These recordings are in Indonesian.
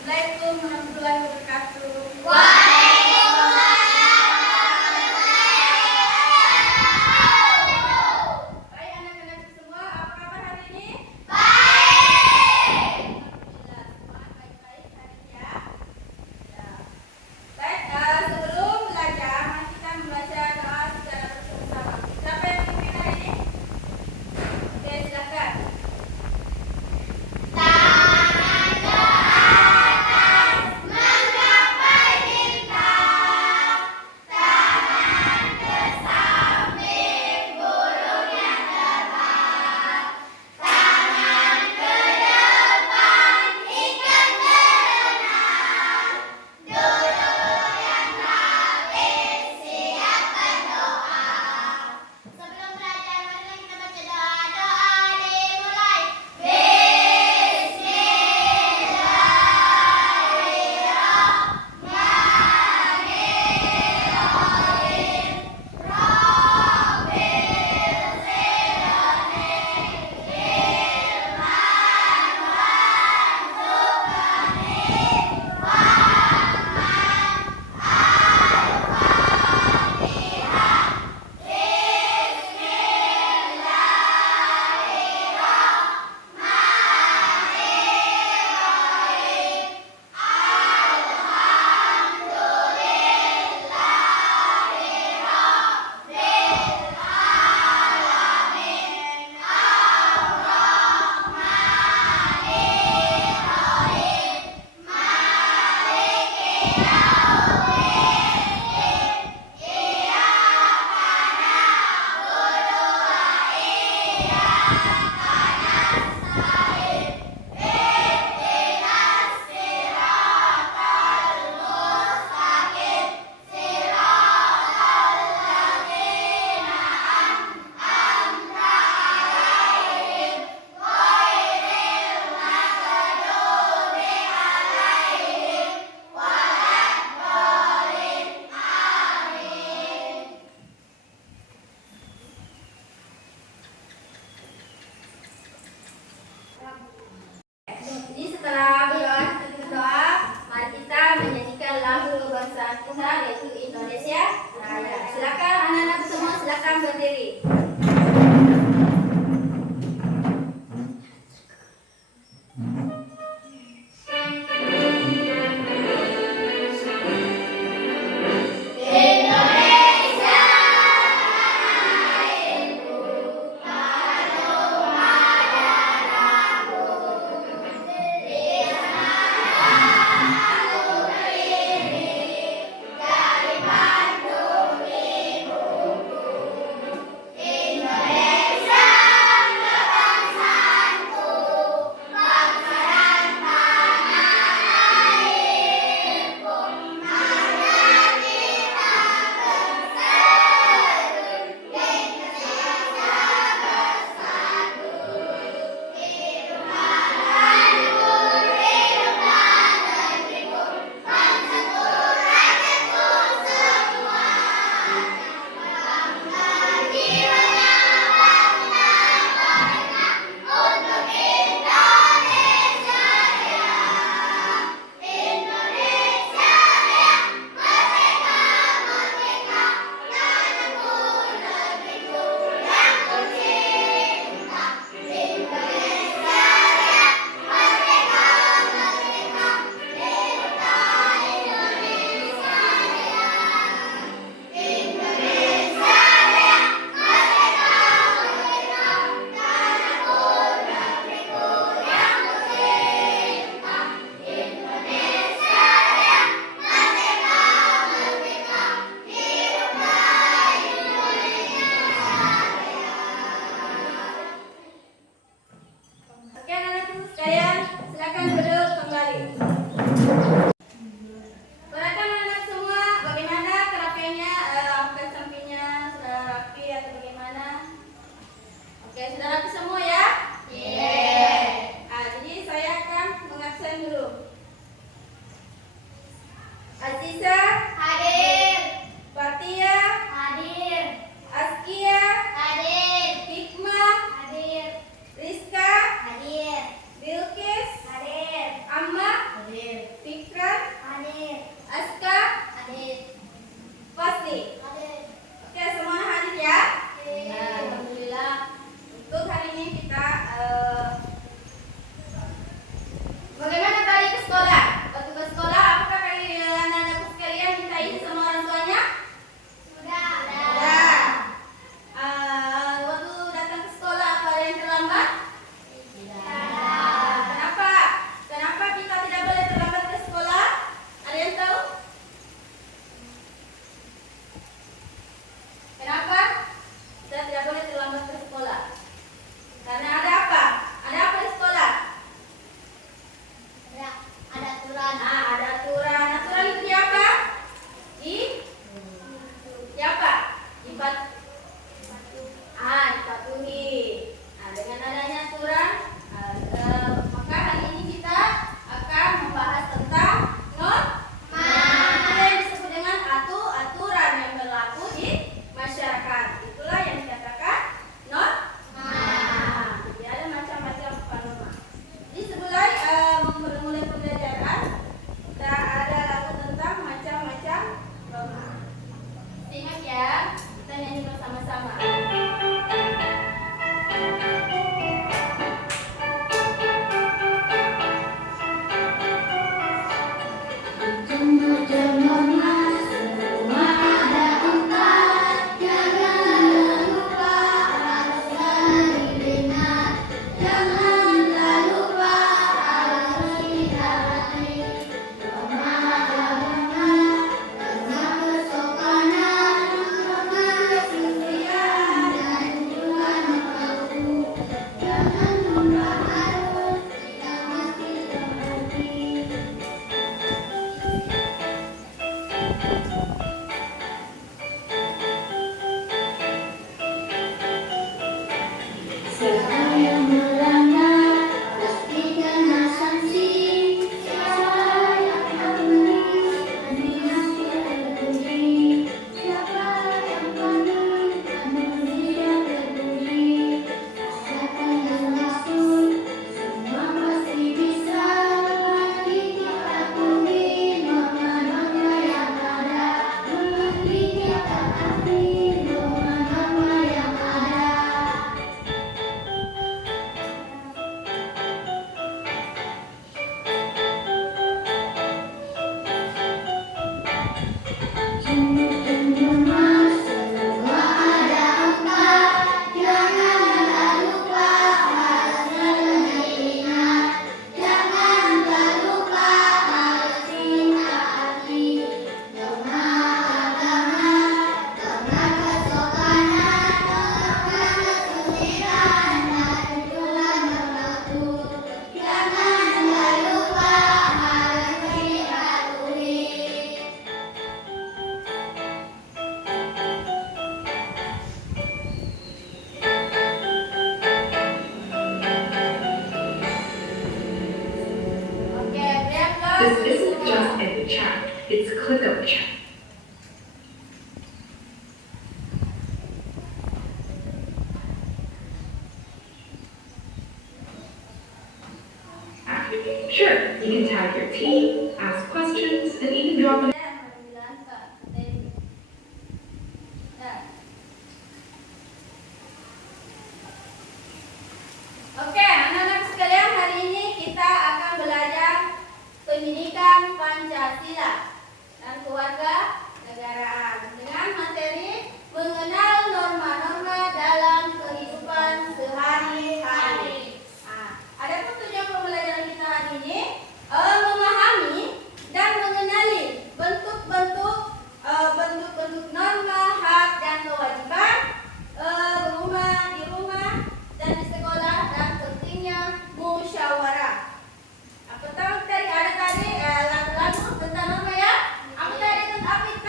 Assalamualaikum warahmatullahi wabarakatuh. Baik anak-anak semua, apa kabar hari ini? Alhamdulillah, semua baik-baik hari ini ya. Baik, sebelum belajar, mari kita membaca doa secara bersama-sama. Siapa yang memimpin hari ini? Oke, silakan. Jadi setelah berdoa, mari kita menyanyikan lagu kebangsaan kita yaitu Indonesia Raya. Silakan anak-anak semua, silakan berdiri. Oke anak-anak sekalian, silakan duduk kembali. Perhatikan anak-anak semua, bagaimana kerapinnya, rangkai sampingnya sudah rapi atau bagaimana? Oke, sudah rapi semua ya? Jadi saya akan mengabsen dulu. Aziza hadir, Fatia hadir, Askia hadir, Hikmah hadir, Rizka hadir, Bilqis hadir, Amma hadir. Aska? Pasti? Oke, semuanya hadir ya? Nah, alhamdulillah. Untuk hari ini kita bagaimana tadi ke sekolah? Waktu ke sekolah, apakah kalian anak sekalian minta izin sama orang tuanya? Sudah. Waktu datang ke sekolah apa ada yang terlambat? Tidak. Kenapa? Kenapa kita tidak boleh terlambat ke sekolah? Ada yang tahu? Kenapa kita tidak boleh terlambat ke sekolah? Karena ada apa? Ada apa di sekolah? Ada aturan. Ada aturan. Aturan itu di apa? Di apa? Dipatuhi. Dengan adanya aturan, maka hari ini kita akan membahas tentang norma. Itu yang disebut dengan aturan yang berlaku di masyarakat. Itulah yang dikatakan norma. Jadi ada macam-macam norma. Jadi sebelum memulai pembelajaran, kita ada lagu tentang macam-macam norma. Ingat ya, kita nyanyi bersama-sama. Siapa yang melanggar pasti kena sanksi. Siapa yang memberi dia terpuji. Siapa yang pandai dia terpuji. Asalkan yang masuk semua pasti bisa. Mari kita patuhi norma-norma yang ada. Mari kita taati norma-norma yang ada. Semua ada empat, janganlah lupa harus selalu diingat. Janganlah lupa harus ditaati. Norma agama, norma kesopanan, norma kesucian, dan juga norma hukum. Janganlah lupa harus dipatuhi. Oke, lihatlah. This isn't just in the chat, it's clickable chat. Sure, you can tag your team, ask questions, and even drop an Oke, anak-anak sekalian, hari ini kita akan belajar pendidikan Pancasila dan keluarga negaraan dengan materi mengenal norma-norma dalam kehidupan sehari-hari. Adapun tujuan pembelajaran kita hari ini memahami dan mengenali bentuk-bentuk norma, hak dan kewajiban di rumah dan di sekolah, dan pentingnya musyawarah. Apa tahu tadi ada lagu-lagu tentang norma ya? Apa tadi tentang apa itu?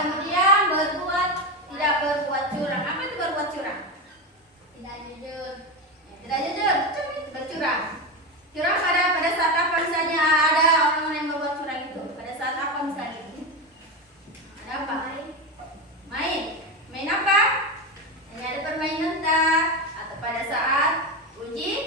kemudian tidak berbuat curang. Apa itu berbuat curang? Tidak jujur. Tidak jujur, bercurang. Curang pada saat apa misalnya ada orang yang berbuat curang itu? Pada saat apa misalnya? Ada apa? Main apa? Hanya ada permainan tak? Atau pada saat ujian?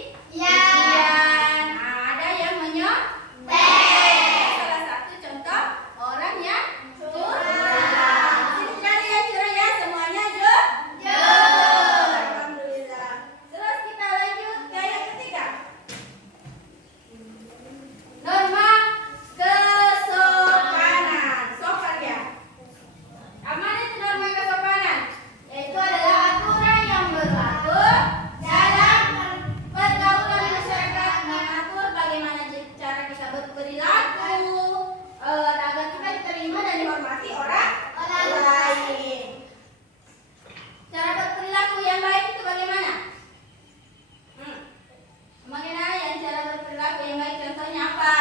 Ada yang menyontek. Salah satu contoh orang yang curang. Sini tidak ada yang curang ya, semuanya jujur. Alhamdulillah. Terus kita lanjut ke yang ketiga. Norma kesopanan. Sopan ya. Apa itu norma kesopanan? Yaitu adalah aturan yang berlaku dalam pergaulan masyarakat, mengatur bagaimana cara kita berperilaku agar kita diterima dan dihormati orang lain. Cara berperilaku yang baik itu bagaimana? Bagaimana yang cara berperilaku yang baik? Contohnya apa?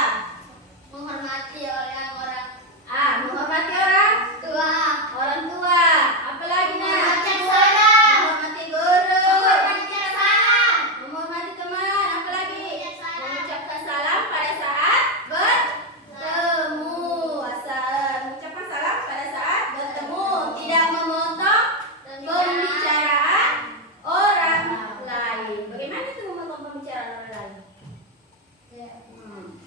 Menghormati orang-orang Menghormati orang tua. tua. Apalagi Bijaksana. menghormati guru. Bijaksana. Menghormati teman, apalagi Bijaksana. mengucapkan salam pada saat bertemu. Mengucapkan salam pada saat bertemu, tidak memotong pembicaraan orang lain. Bagaimana itu memotong pembicaraan orang lain?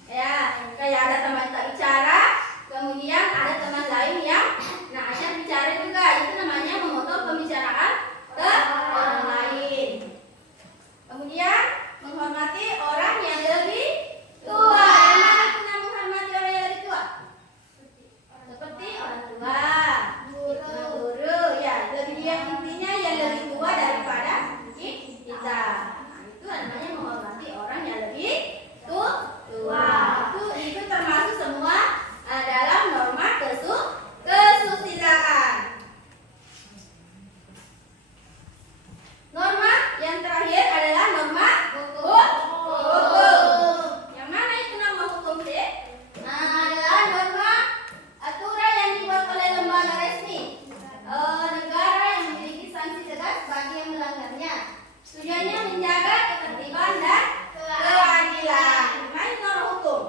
Ya, kayak ada teman tak bicara, kemudian ada teman lain yang ajak bicara juga. Itu namanya memotong pembicaraan ke orang lain. Kemudian menghormati orang yang lebih tua. Bagaimana menghormati orang yang lebih tua? Seperti orang tua, guru, ya. Lebih yang intinya yang lebih tua daripada kita. Itu namanya menghormati orang yang lebih tua. Itu termasuk semua dalam norma kesusilaan. Norma yang terakhir adalah norma hukum. Yang mana itu norma hukum sih? Adalah norma aturan yang dibuat oleh lembaga resmi negara yang memiliki sanksi tegas bagi yang melanggarnya. Tujuannya menjaga ketertiban dan keadilan. Nah, itu norma hukum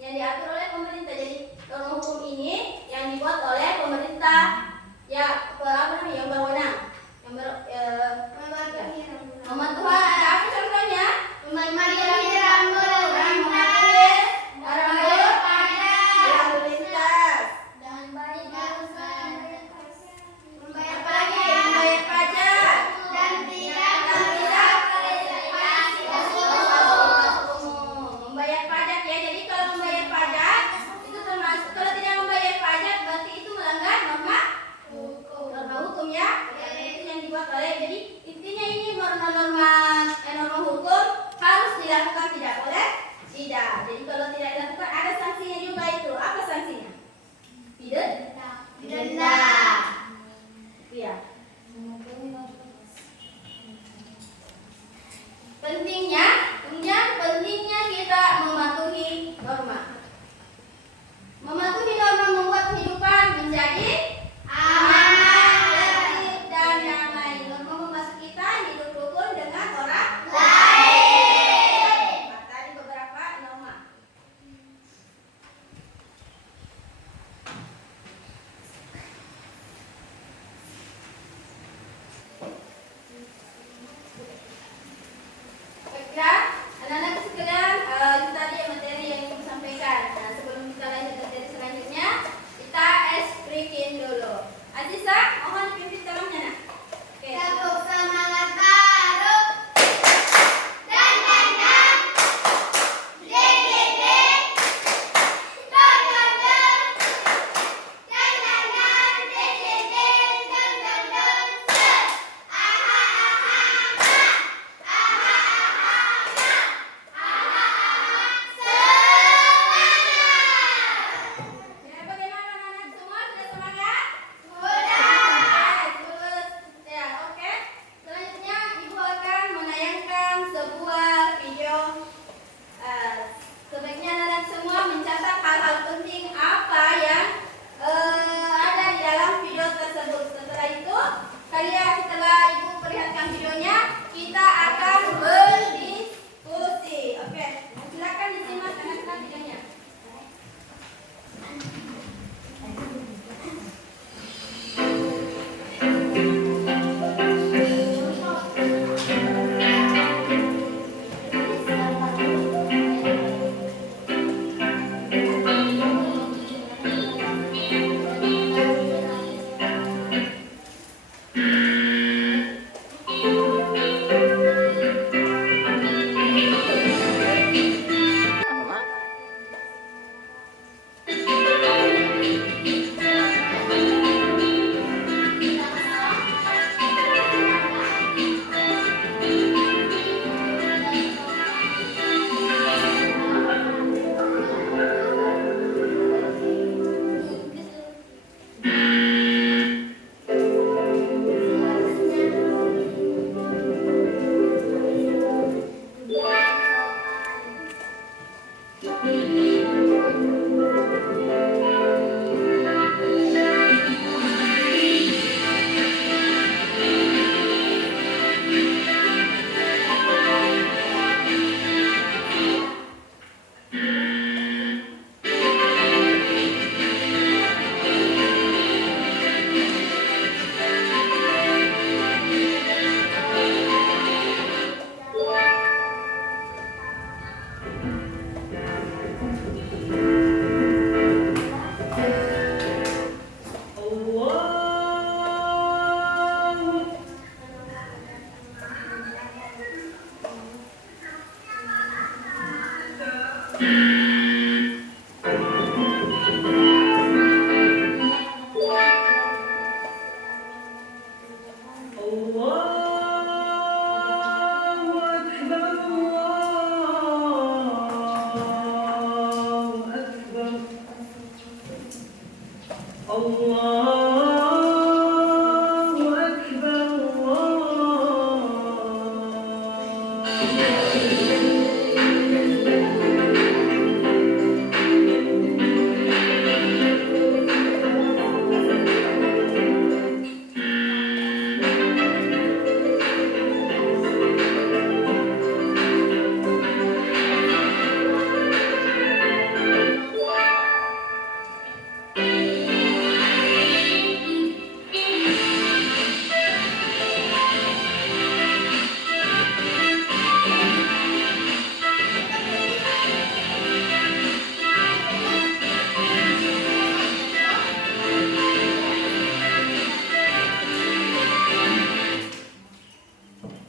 yang diatur oleh pemerintah. Jadi norma hukum ini yang dibuat oleh pemerintah, ya yang berwenang, mematuhi. Ada apa contohnya? Mematuhi rambu Lalu lintas. dan baik membayar Apalagi membayar pajak dan tidak verifikasi umum. Membayar pajak ya. Jadi kalau membayar pajak itu termasuk, kalau tidak membayar pajak berarti itu melanggar norma hukum ya. Itu yang dibuat oleh. Jadi intinya ini norma hukum harus dilakukan, tidak boleh tidak. Jadi kalau tidak dilakukan ada sanksinya juga itu. Apa sanksinya? Denda. Iya. Pentingnya kita mematuhi norma. Mematuhi norma membuat kehidupan menjadi aman, tertib dan damai. Norma membantu kita hidup rukun dengan orang lain. Tadi beberapa norma.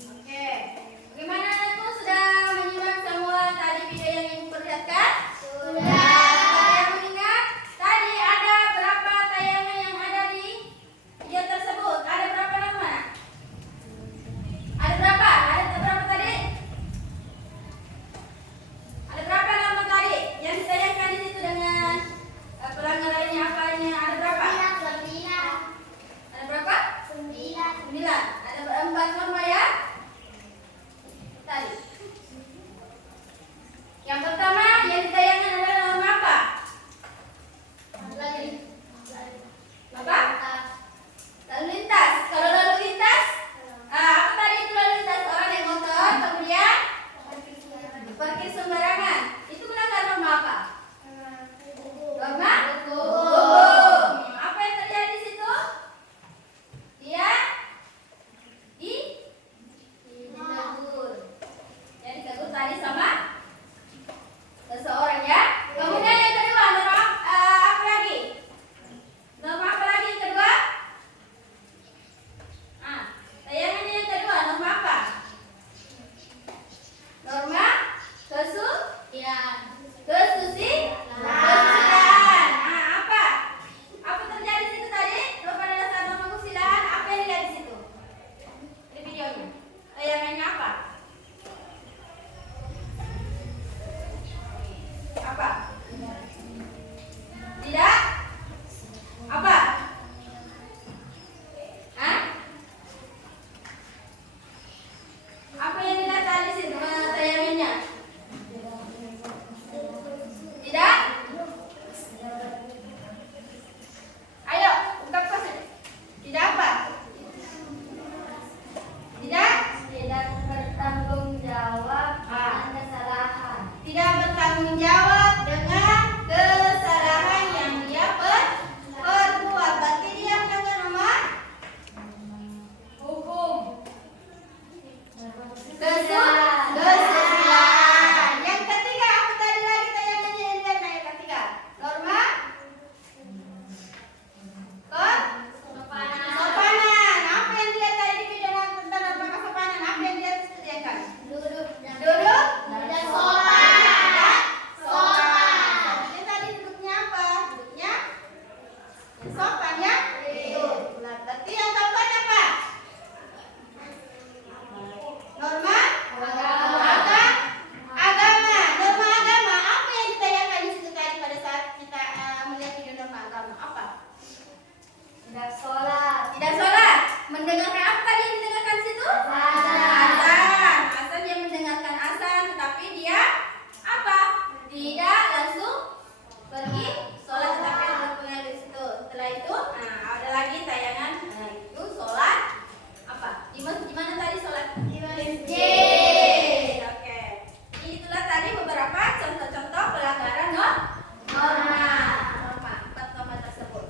Oke, bagaimana anakku sudah menyimak semua tadi video yang ibu perlihatkan? Sudah. Yang mengingat tadi ada berapa tayangan yang ada di video tersebut? Ada berapa nama? Ada berapa? Ada berapa tadi? Ada berapa nama tadi yang ditayangkan di situ dengan pelanggan lainnya apanya? Ada berapa? Ada berapa? 9. Ada 4 norma ya? Tadi. Yang pertama yang ditayangkan adalah norma apa? Apa? Lalu lintas. Kalau lalu lintas, apa tadi itu lalu lintas? Orang naik motor, kemudian parkir sembarangan. Itu melanggar norma apa? Norma? Hukum. Apa yang terjadi di situ? Dia ditegur. Jadi tegur tadi sama seseorang ya. Kemudian yang kedua norma apa lagi? Norma apa lagi yang kedua? Tayangannya yang kedua norma apa? Norma kesusilaan. Apa? Apa terjadi di situ tadi? Pada dasar norma kesusilaan apa yang dilihat di situ? Di videonya. Tayangannya apa? Apa? Tidak? Apa? Apa yang dilihat tadi situ tayangannya? Tidak? Ayo, ungkapkan. Tidak apa? Tidak? Tidak bertanggung jawab dengan kesalahan. Tidak bertanggung jawab dengan kesalahan yang dia perbuat. Berarti dia melanggar norma hukum. Kesusilaan. Yang ketiga apa tadi lagi tayangannya yang dilihat yang ketiga? Norma kesopanan. Apa yang dilihat tadi di video tentang norma kesopanan? Apa yang dia sediakan? Duduk Duduk dan sopan. Jadi tadi duduknya apa? Duduknya yang sopan ya? Nah, berarti yang keempat apa? Norma agama. Norma agama. Apa yang ditayangkan di situ tadi pada saat kita melihat video norma agama? Apa? Tidak sholat. Tidak sholat. Mendengarkan apa tadi yang didengarkan di situ? Azan. Azan dia mendengarkan azan, tetapi dia apa? Tidak langsung pergi sholat, tetapi ada berpengaruh di situ. Setelah itu, ada lagi tayangan. Itu sholat apa? Di mana tadi sholat? Di masjid. Oke. Itulah tadi beberapa contoh-contoh pelanggaran norma. 4 norma tersebut.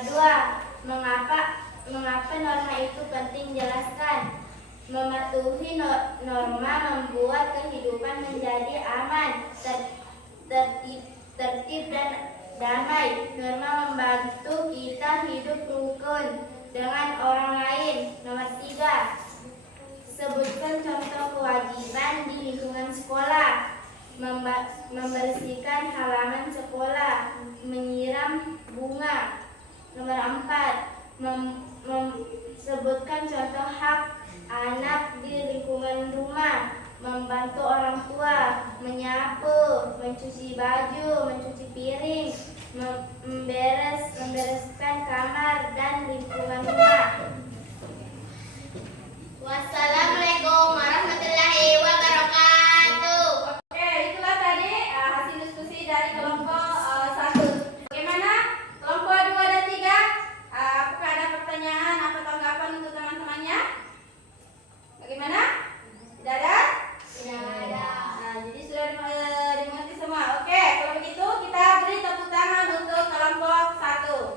Nomor 2, mengapa norma itu penting? Jelaskan. Mematuhi norma membuat kehidupan menjadi aman, tertib dan damai. Norma membantu kita hidup rukun dengan orang lain. Nomor 3, sebutkan contoh kewajiban di lingkungan sekolah. Membersihkan halaman sekolah, menyiram bunga. Nomor 4, sebutkan contoh hak anak di lingkungan rumah. Membantu orang tua, menyapu, mencuci baju, mencuci piring, membereskan kamar dan lingkungan rumah. Wassalamualaikum warahmatullahi wabarakatuh. Oke, itulah tadi hasil diskusi dari kelompok 1. Bagaimana kelompok 2 dan 3? Apakah ada pertanyaan atau tanggapan untuk teman-temannya? Bagaimana? Tidak ada? Tidak ada. Nah, jadi sudah dimengerti semua. Oke, kalau begitu kita beri tepuk tangan untuk kelompok 1.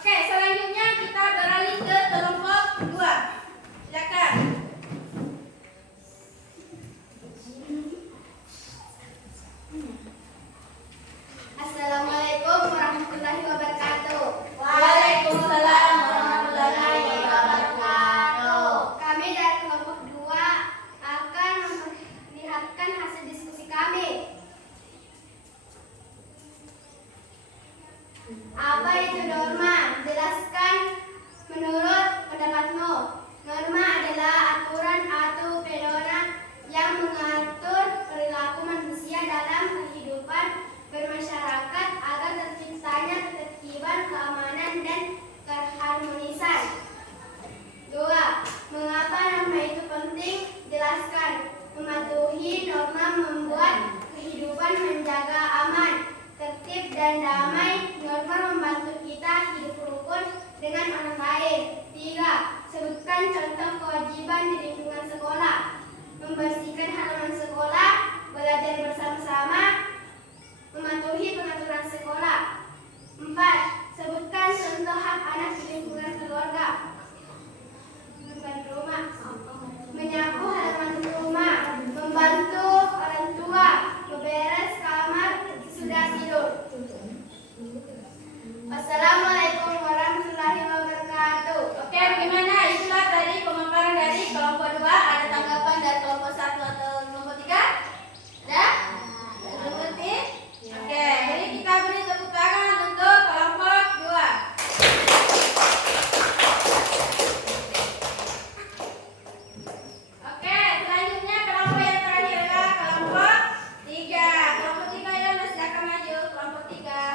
Oke, selanjutnya kita beralih ke kelompok 2. Silakan. Assalamualaikum warahmatullahi wabarakatuh. Waalaikumsalam warahmatullahi wabarakatuh. Kami dari kelompok 2 akan memperlihatkan hasil diskusi kami. Apa itu norma? Jelaskan menurut pendapatmu. Norma adalah aturan atau fenomena yang mengatur perilaku manusia dalam kehidupan bermasyarakat agar terciptanya ketertiban, keamanan, dan keharmonisan. 2. Mengapa norma itu penting? Jelaskan. Mematuhi norma membuat kehidupan menjaga aman, tertib, dan damai. Norma membantu kita hidup rukun dengan orang lain. 3. Sebutkan contoh kewajiban di lingkungan sekolah. Membersihkan halaman sekolah, belajar bersama-sama, mematuhi pengaturan sekolah. 4. Sebutkan contoh hak anak di lingkungan keluarga. Lingkungan rumah. Menyapu halaman rumah, membantu orang tua, memberes kamar sudah tidur. Wassalamualaikum warahmatullahi wabarakatuh. Oke, bagaimana? Itulah tadi pemaparan dari kelompok 2. Ada tanggapan dari kelompok 1 atau kelompok 3? Ada? Belum ngerti? Oke, jadi kita beri tepuk tangan untuk kelompok 2. Oke, selanjutnya kelompok yang terakhir adalah kelompok 3. Kelompok 3 ya, silakan maju. Kelompok 3.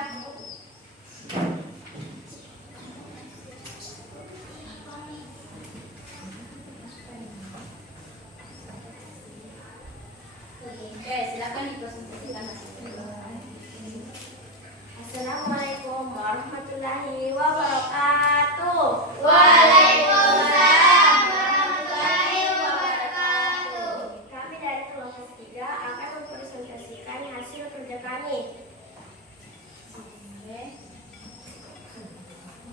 Oke, silakan dipresentasikan hasilnya. Assalamualaikum warahmatullahi wabarakatuh. Waalaikumsalam warahmatullahi wabarakatuh. Kami dari kelompok 3 akan mempresentasikan hasil kerja kami.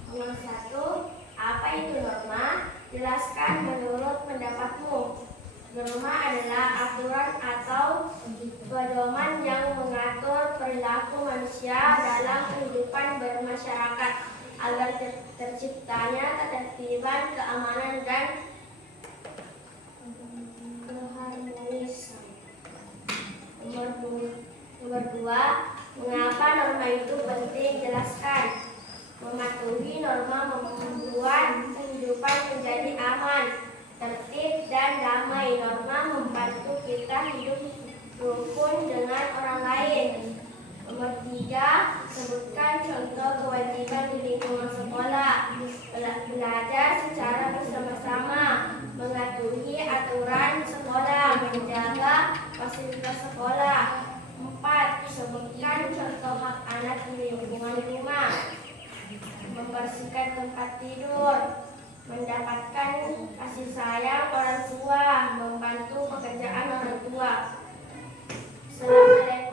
Nomor 1, apa itu norma? Jelaskan menurut pendapatmu. Norma adalah aturan atau pedoman yang mengatur perilaku manusia dalam kehidupan bermasyarakat agar terciptanya ketertiban, keamanan, dan keharmonisan. Nomor 2, mengapa norma itu penting? Jelaskan. Mematuhi norma membuat kehidupan menjadi aman, tertib, dan damai. Norma membantu kita hidup rukun dengan orang lain. Nomor 3, sebutkan contoh kewajiban di lingkungan sekolah. Belajar secara bersama-sama, mematuhi aturan sekolah, menjaga fasilitas sekolah. 4, sebutkan contoh hak anak di lingkungan rumah. Membersihkan tempat tidur, mendapatkan kasih sayang orang tua, membantu pekerjaan orang tua. Assalamualaikum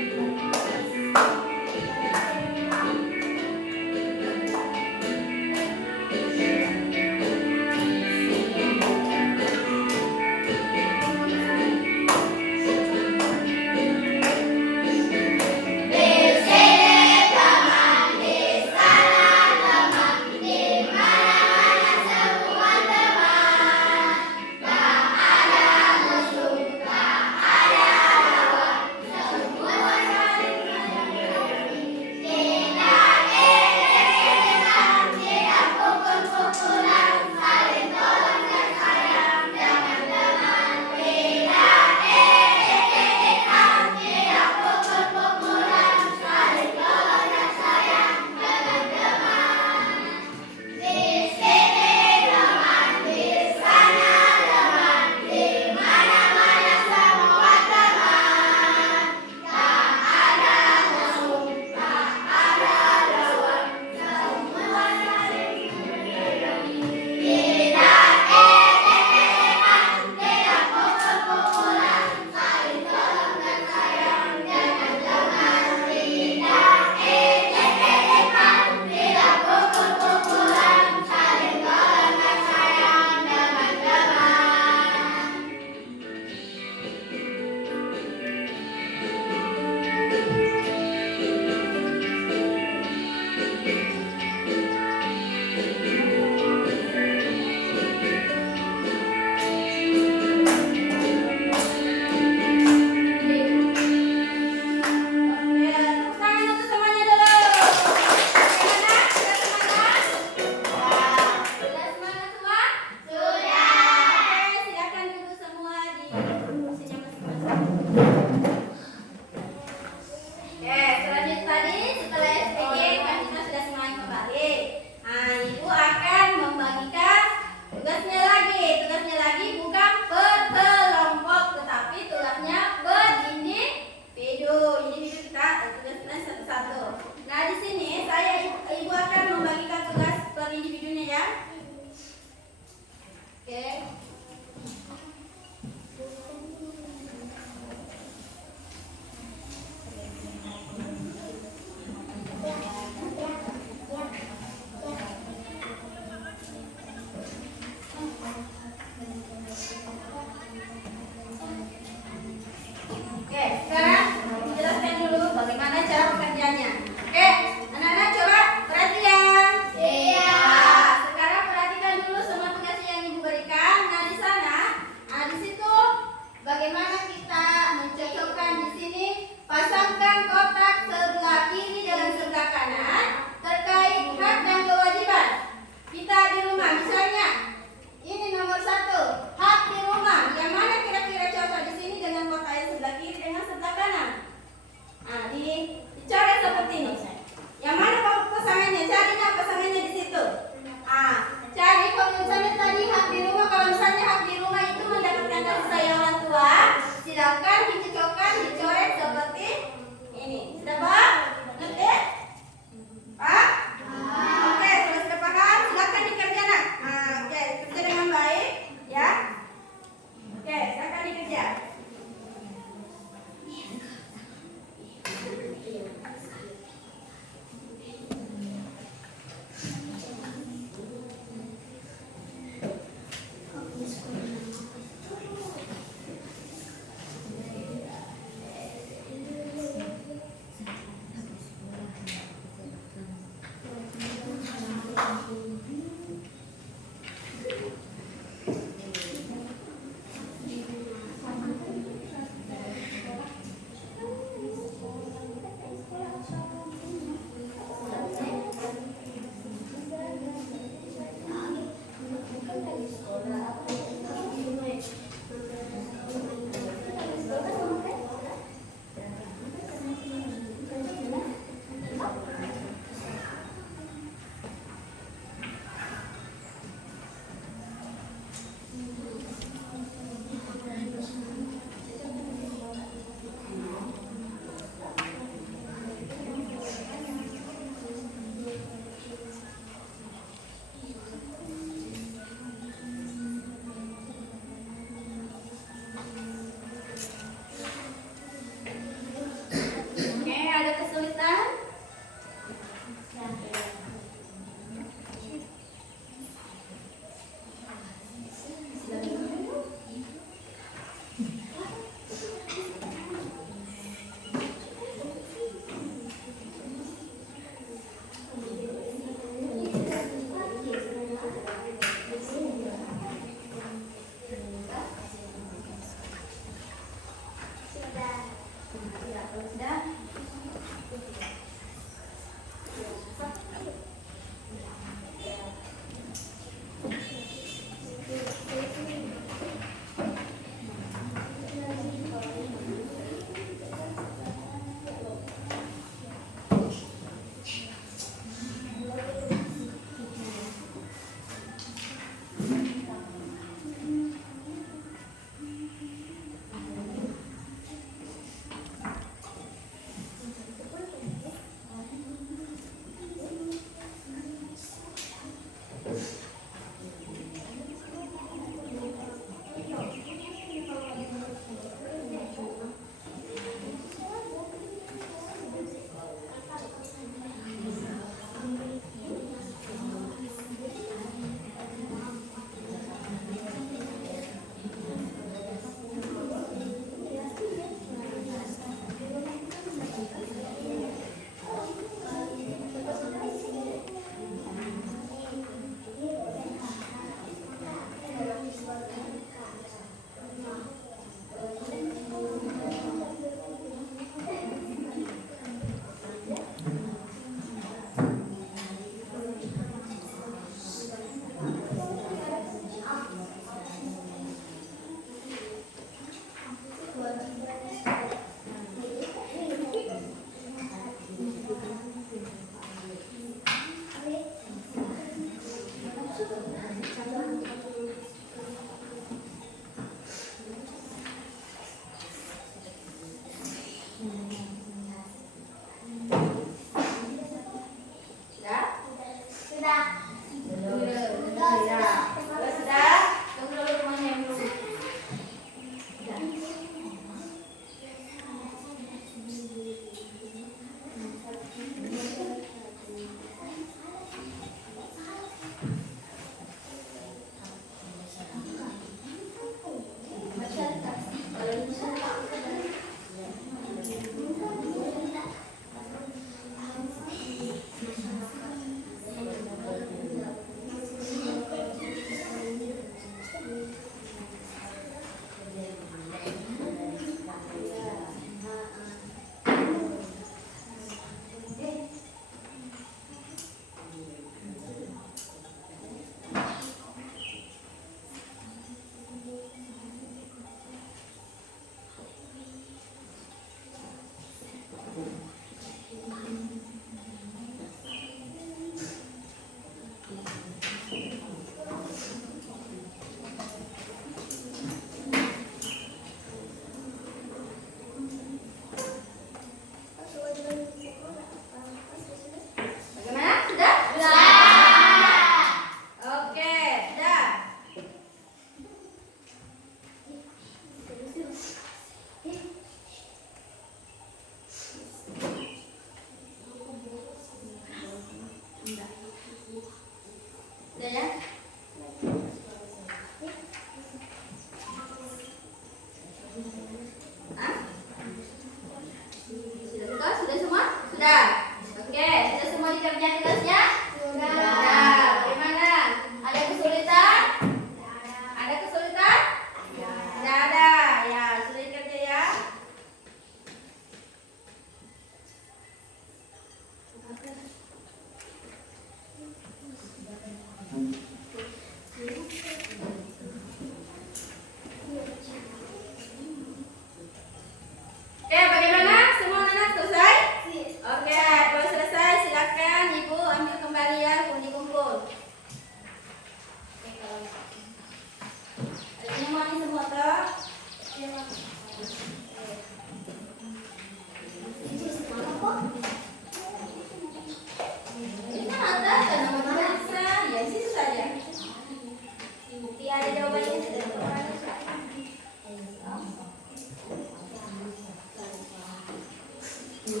Di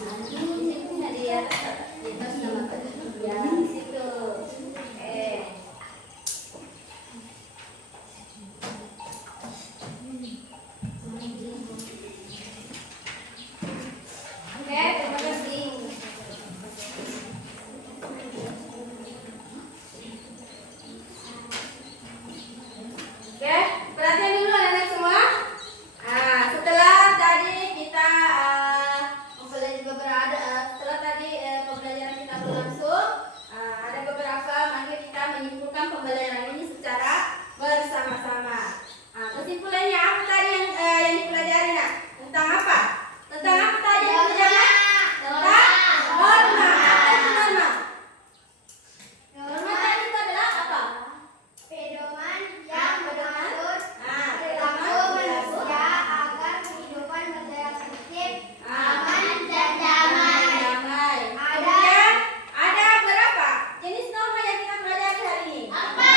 atas nama tadi. Ya, di situ. Oke, terima kasih. Oke, perhatian dulu anak-anak semua. Nah, setelah tadi kita mempelajari setelah tadi pembelajaran kita berlangsung, ada beberapa mari kita menyimpulkan pembelajaran ini secara bersama-sama. Nah, kesimpulannya apa tadi yang dipelajari nak? Tentang apa? Tentang apa tadi yang dipelajari? Tentang norma. Apa itu norma? Norma tadi itu adalah apa? Pedoman yang mengatur Nah, perilaku manusia agar kehidupan berjalan tertib, aman, dan damai. damai. Ada. Kemudian ada berapa jenis norma yang kita pelajari hari ini? Apa?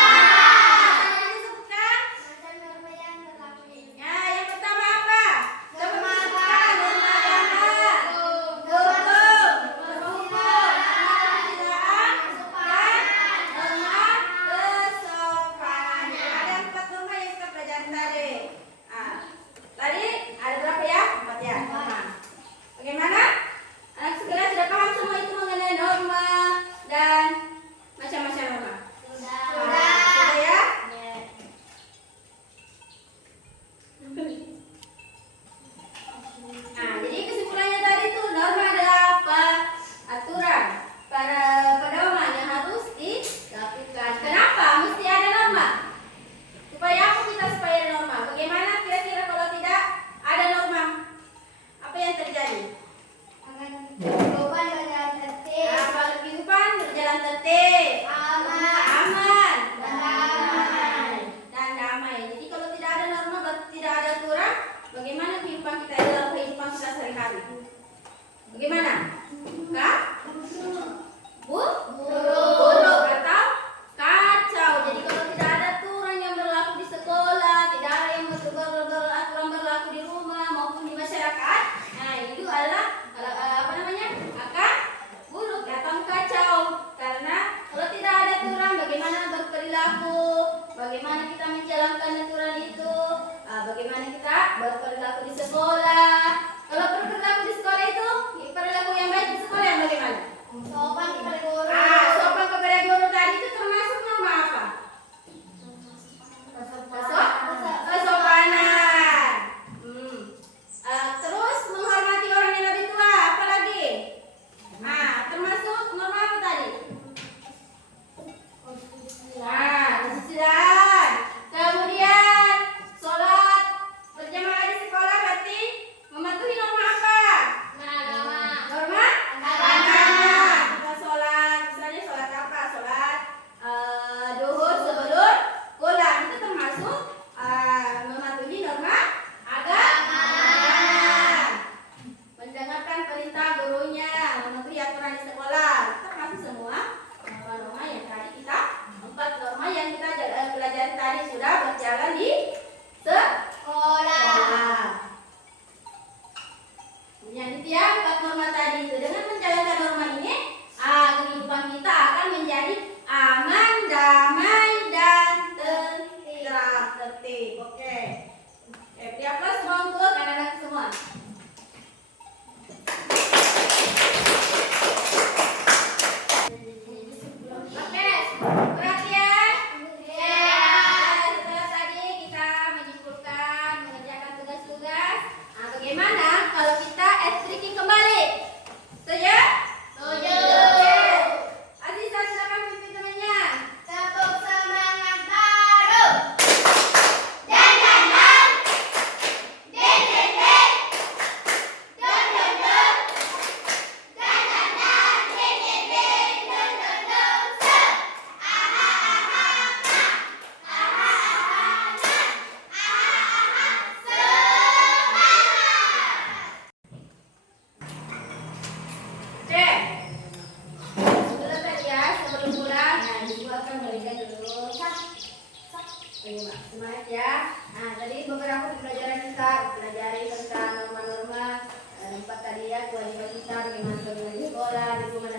Yang disebutkan? Macam norma yang berlaku di Ya, yang pertama apa? Coba Norma disebutkan. Norma agama, hukum, hukum, kesopanan. Ada 4 norma yang kita pelajari tadi. Tadi ada berapa ya? 4 ya. Norma. Bagaimana? Anak sekalian sudah paham semua itu mengenai norma dan macam-macam norma? Sudah ya? Nah, jadi kesimpulannya tadi itu norma adalah apa? Aturan pada pedoman yang harus dilakukan. Kenapa mesti ada norma? Supaya apa supaya ada norma? Bagaimana kira-kira kalau tidak ada norma? Apa yang terjadi? agar kehidupan berjalan tertib, Kalau kehidupan berjalan tertib, aman, dan damai. Jadi kalau tidak ada norma, berarti tidak ada aturan. Bagaimana kehidupan kita dalam kehidupan kita sehari-hari? Bagaimana? Kak? Buruk atau kacau. Jadi kalau tidak ada aturan yang berlaku di sekolah, tidak ada yang aturan berlaku di rumah maupun di masyarakat, nah itu adalah akan buruk atau kacau. Karena kalau tidak ada aturan, bagaimana berperilaku, bagaimana kita menjalankan aturan itu, bagaimana kita berperilaku di sekolah. Kalau berperilaku di sekolah itu, perilaku yang baik di sekolah yang bagaimana? sopan kepada guru, Sopan kepada guru tadi itu termasuk norma apa? Kesopanan. Terus menghormati orang yang lebih tua, apa lagi? Termasuk norma apa tadi? Kesusilaan. Kemudian sholat berjamaah di sekolah berarti mematuhi norma apa? Norma agama. Kita sholat, misalnya sholat apa? Sholat duhur sebelum pulang itu termasuk mematuhi norma agama. Mendengarkan perintah gurunya, mematuhi aturan di sekolah, itu termasuk semua norma-norma yang tadi kita 4 norma yang kita pelajari tadi sudah berjalan di sekolah. Yang itu ya 4 norma tadi itu. Dengan menjalankan norma ini, kehidupan kita akan menjadi aman, damai, dan tertib. Oke. Beri aplaus semua untuk anak-anak semua. Oke, perhatian. Setelah tadi kita menyimpulkan mengerjakan tugas-tugas. Bagaimana kalau kita tricking kembali? Setuju? Oke. Aziza, silakan pimpin temannya. tepuk semangat baru, dan dan dan, den den den, don don don, dan dan dan, den den den, don don don, se, aha aha na, aha aha na, aha aha, semangat. Oke. Sudah tadi ya, sebelum pulang, ibu akan berikan dulu. Ayo, Mbak, semangat ya. Tadi beberapa pembelajaran kita pelajari tentang norma-norma 4 tadi ya. kewajiban kita bagaimana di sekolah, lingkungan